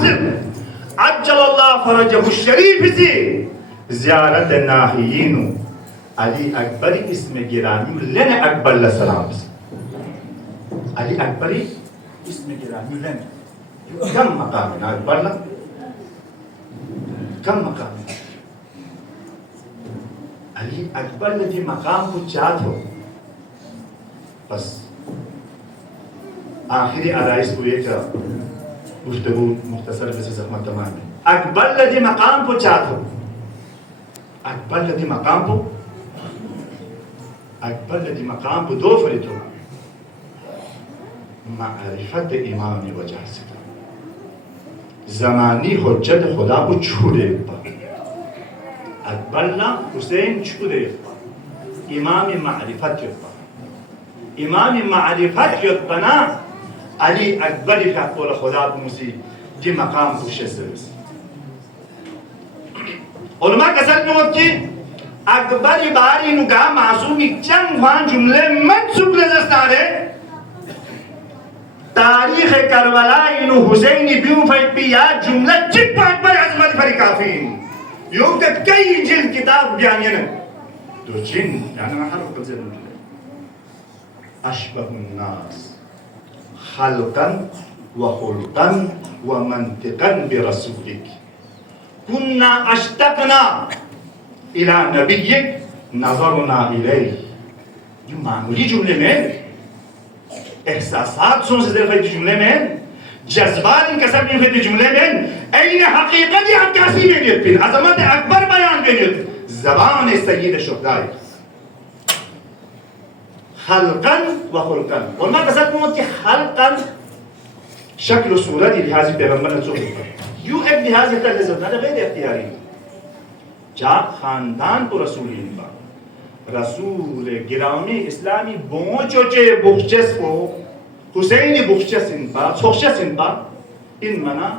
ناصر عجل الله فرجه الشریف سی زیارت ناحیین علی اکبری اسم گرامی لن اکبر لسلام سی علی اکبری اسم گرامی لن کم مقام اکبر لن کم مقام علی اکبر لدی مقام کو چاہت ہو بس آخری آرائش کو ایک گفتگو مختصر بس زخمت تمام ہے اکبر لدی مقام کو چاہت ہو اکبر لدی مقام کو اکبر لدی مقام کو دو فرد ہو معرفت امام وجہ سے زمانی حجت خدا کو چھوڑے پا اکبر لا حسین چھوڑے پا امام معرفت یت پا امام معرفت یت پنا علی اکبر کا قول خدا کو مسی دی مقام کو شسرس علماء کسر میں وقت کی اکبر باری نگاہ معصومی چند وان جملے منسوب لزستارے تاریخ کربلا اینو حسینی بیون فیت پیا جملہ جب اکبر عظمت فری کافین یوگ تک کئی جلد کتاب بیانین دو جن یعنی حرف قلزر مجھے اشبہ الناس خلقا و خلقا و منطقا برسولک کننا اشتقنا الى نبیک نظرنا الیہ یہ معمولی جملے میں احساسات سن سے دل جملے میں جذبات انکسر میں جملے میں این حقیقت عکاسی میں نیت پھر عظمت اکبر بیان میں نیت زبان سید شہدائی خلقا و خلقا اور میں کسر میں کہ خلقا شکل و صورت لحاظی پیغمبر نے چوک یوں ایک لحاظ ہے کہ زبان غیر اختیاری جا خاندان کو رسولین با رسول گرامی اسلامی بونچوچے بخشس کو حسینی بخشس ان پا سخشس ان پا ان منا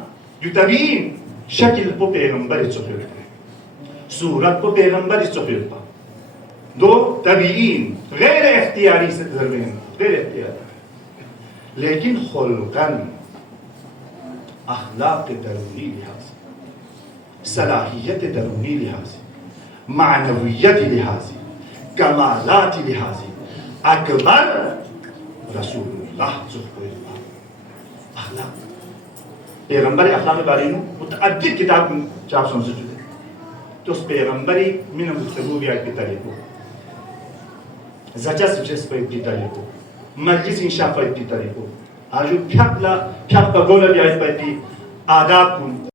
یتبین شکل پو پیغمبر چخیر پا صورت پو پیغمبر چخیر پا دو تبیین غیر اختیاری سے ضرورین غیر اختیاری لیکن خلقاً اخلاق درونی لحاظ صلاحیت درونی لحاظ معنویت لحاظ کمالات لحاظی اکبر رسول اللہ ذکر اللہ اخلاق پیغمبر اخلاق بارینو متعدد کتاب چاپ سن سجدے تو اس پیغمبری من گفتگو بھی آئی پیتا لیکو زجا سجس پہ پیتا لیکو مجلس انشاء پہ پیتا لیکو آجو پھیک پا گولا بھی آئی پہ پی آداب کن